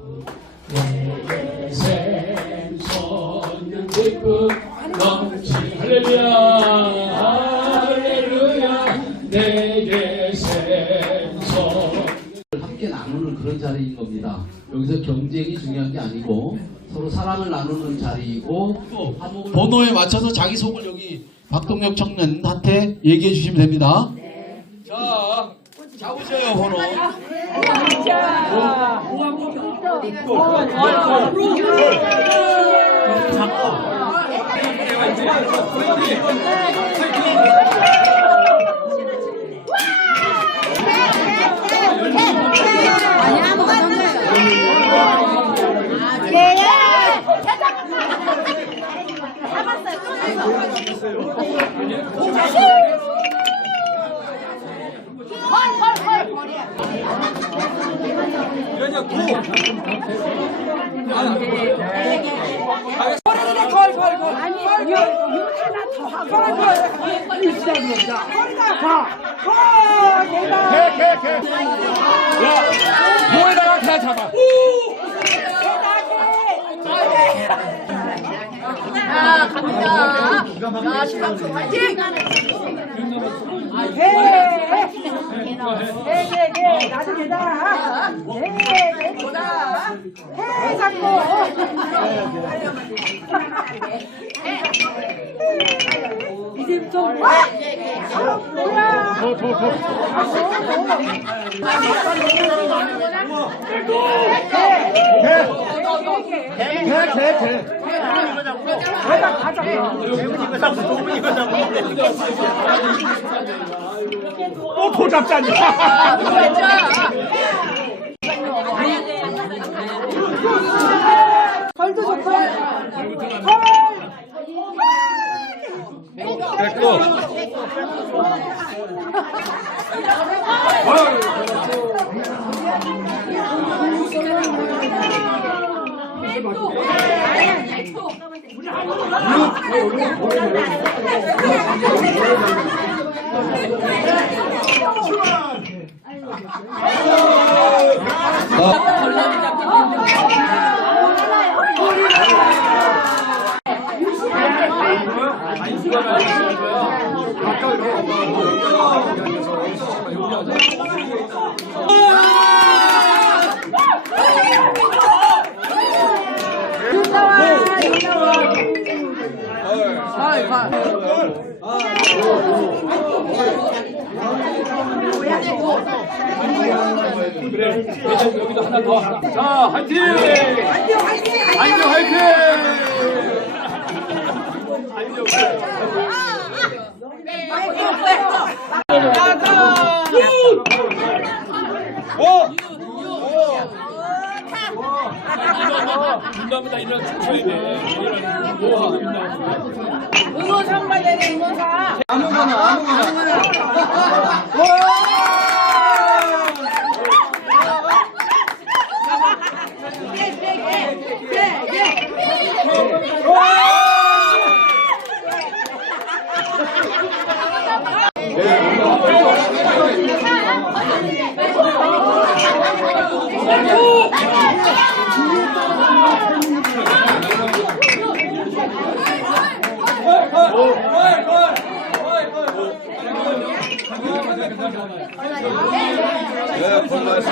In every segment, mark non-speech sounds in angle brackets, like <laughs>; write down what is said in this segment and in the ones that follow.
자, 보세요, 바로. 번호에 맞춰서 자기 속을 여기 박동혁 청년한테 얘기해 주시면 됩니다. 네. 자, 잡으셔요 번호. 자, 잠깐. 아니, 요, 요 하나 더 하고 있어야 된다. 자, 거, 내가. 개, 개, 개. 야, 뭐에다가 다 잡아. 오! 대단해! 자, 갑니다. 자, 신방송 화이팅! 개! 개, 개, 개. 나도 개다. 개, 개다. 개, 잡고. 이제부터 와! 아, 뭐야? 더, 더, 더. 개, 개, 개. 개, 개, 개. 가자 가자. 대문이가 잡고 도문이가 잡고. 또 도잡자니. 걸도 좋고. 됐고. 출발! 그래 대충 여기도 하나 더 하나 자 화이팅 안녕 화이팅 안녕 화이팅 안녕 화이팅 가자 축하해 주세요. 응원 선발 내리 응원사. 예, 콜라에서.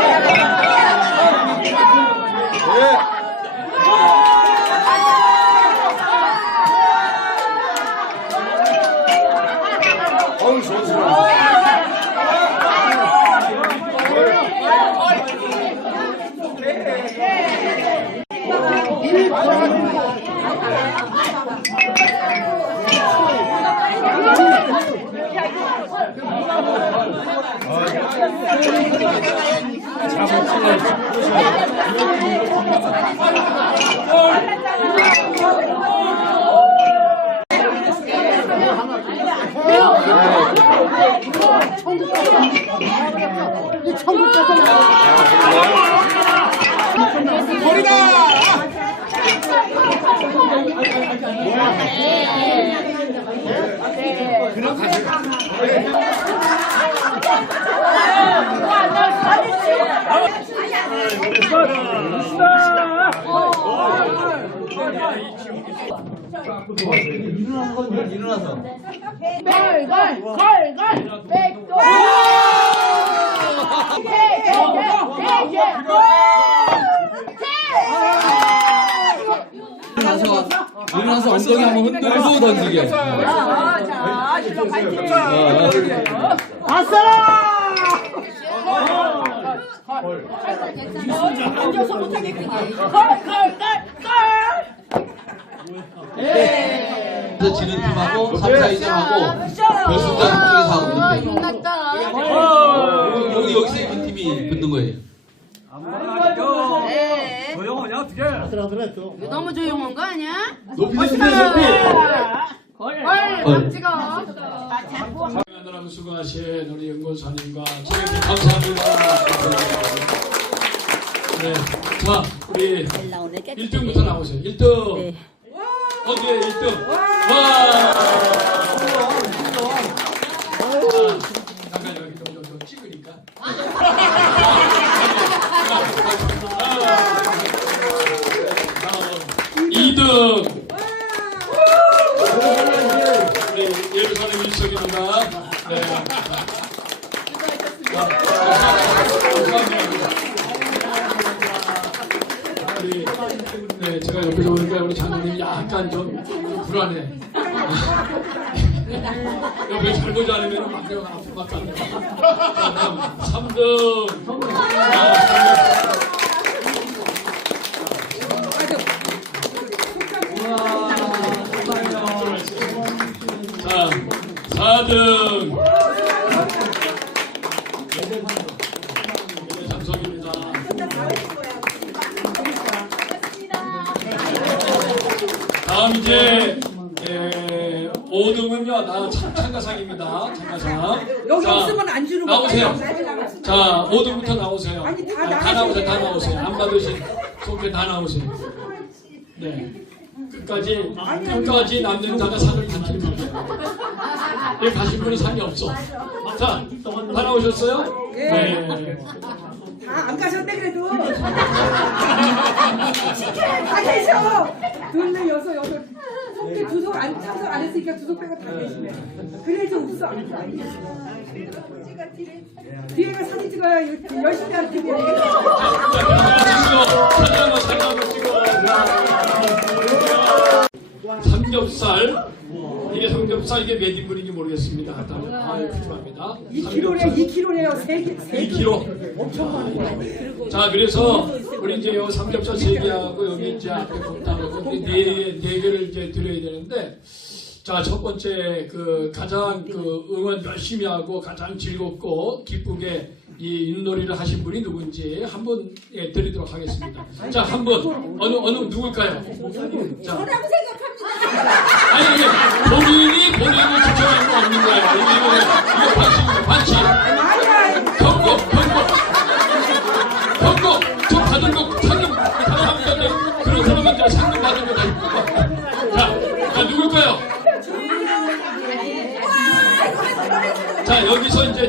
거기다. 그럼 가. 일어나서. 걸걸 걸걸 백돌. 일어나서 일어나서 엉덩이 한번 흔들고 던지게. 자, 실로 파이팅. 아싸! 앉아서 못하겠지. 그래서 지는 팀하고 3, 4위전하고 결승전 한쪽에서 하고 아 있는데 여기 여기서 이긴 팀이 붙는 거예요. 네 조용하냐 어떻게? 너무 조용한 거 아니야? 높이 높이 높이. 걸 찍어 수고하신 우리 연구사님과 선생님 감사합니다. 네, 자 우리 1등부터 나오세요. 1등. 어디에 1등? 와. 자, 잠깐 여기 좀, 좀, 좀 찍으니까. 2등. 우리 예루살렘 일석입니다. 네. 네, 제가 옆에서 보니까 우리 장로님이 약간 좀 불안해. 옆에 잘 보지 않으면 막내가 아플 것 같다. 자, 다음 3등. 다음 이제 에, 5등은요 나 참- 참가상입니다 참가상 여기 자, 없으면 안 주는 거 나오세요? 자 5등부터 나오세요 아니, 다 다, 나가세요. 나오세요 다 나오세요 안 받으신 속에 다 나오세요 네 끝까지 끝까지 남는 자가 상을 받는 겁니다 여기 가신 분은 상이 없어 자 다 나오셨어요? 네. 다안 가셨네 그래도. <laughs> 다 계셔. 둘네 여섯 여섯. 속에 두속 안 참석 안 했으니까 두속 빼고 다 계시네. 그래도 없어. 뒤에가 사진 찍어야 열- 열심히 할 텐데. 삼겹살 이게 삼겹살 이게 몇 인분인지 모르겠습니다. 아, 푸짐합니다. 2kg래 2kg래요. 세 개. 세 개. 2kg. 엄청 많은 거야. 자 그래서 우리 이제 요 삼겹살 세 개하고 여기 이제 앞에 곰탕하고 네 네 개를 이제 드려야 되는데 자 첫 번째 그 가장 그 응원 열심히 하고 가장 즐겁고 기쁘게 이 윷놀이를 하신 분이 누군지 한분 예, 드리도록 하겠습니다. 자한분 어느 어느 누굴까요? 자. 저라고 생각합니다. 아니 이게 본인이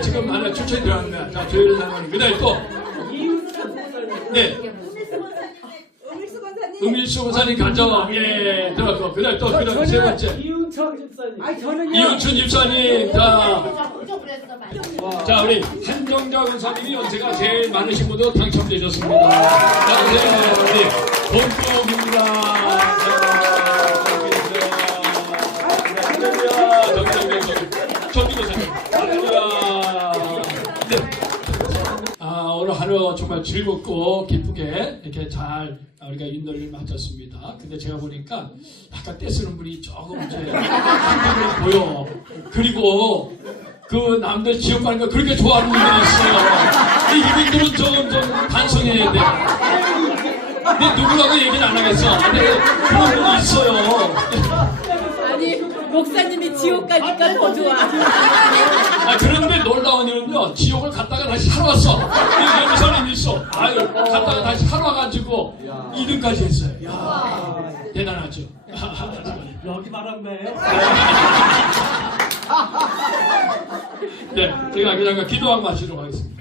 지금 하나 추천이 들어갑니다. 자 조율 상관이 그다음 또네 음일수 권사님 가져 예 들어갔고 그 다음 또 그 다음 세 번째 아니 저는요. 이은춘 집사님 자. 자 우리 한정자 권사님이 연세가 제일 많으신 분으로 당첨되셨습니다. 자 우리 본격입니다. 오늘 정말 즐겁고 기쁘게 이렇게 잘 우리가 윷놀이를 마쳤습니다. 근데 제가 보니까 약간 떼쓰는 분이 조금 이제 <laughs> 보여. 그리고 그 남들 지옥 가는 거 그렇게 좋아하는 분들이 있어요. 이 이분들은 좀, 좀 반성해야 돼. 근데 누구라고 얘기는 안 하겠어. 근데 그런 분이 있어요. 목사님이 지옥 가니까 더 좋아. 아, 그런데 놀라운 일은요, 지옥을 갔다가 다시 살아왔어. 이 연사님 있어. 아유, 갔다가 다시 살아와가지고 2등까지 했어요. 야 대단하죠. 여기 말한 거예요? 네, 제가 그냥 기도 한번 하시도록 하겠습니다.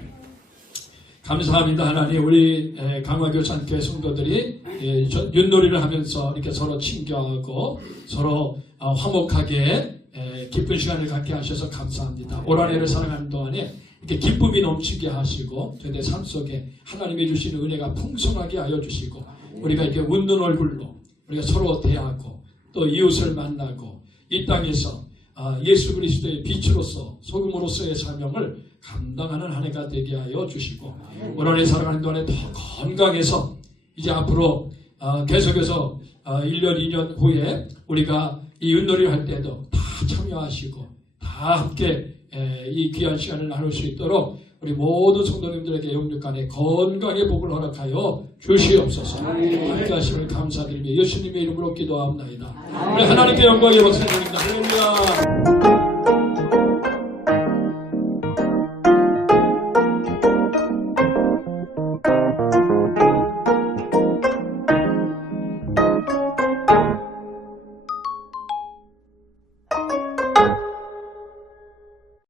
감사합니다 하나님 우리 에, 강화교산교회 성도들이 예, 저- 윷놀이를 하면서 이렇게 서로 친교하고 서로 어, 화목하게 에, 기쁜 시간을 갖게 하셔서 감사합니다. 올 한해를 살아가는 동안에 이렇게 기쁨이 넘치게 하시고 저희들 삶 속에 하나님이 주시는 은혜가 풍성하게 하여 주시고 우리가 이렇게 웃는 얼굴로 우리가 서로 대하고 또 이웃을 만나고 이 땅에서 아, 예수 그리스도의 빛으로서 소금으로서의 사명을 감당하는 한 해가 되게 하여 주시고 올 한해 살아가는 동안에 더 건강해서 이제 앞으로 아, 계속해서 아, 1년, 2년 후에 우리가 이 윷놀이를 할 때도 다 참여하시고 다 함께 에, 이 귀한 시간을 나눌 수 있도록 우리 모든 성도님들에게 영육간에 건강의 복을 허락하여 주시옵소서. 함께 하심을 감사드리며 예수님의 이름으로 기도하옵나이다. 우리 하나님께 영광의 박수 드립니다. 할렐루야.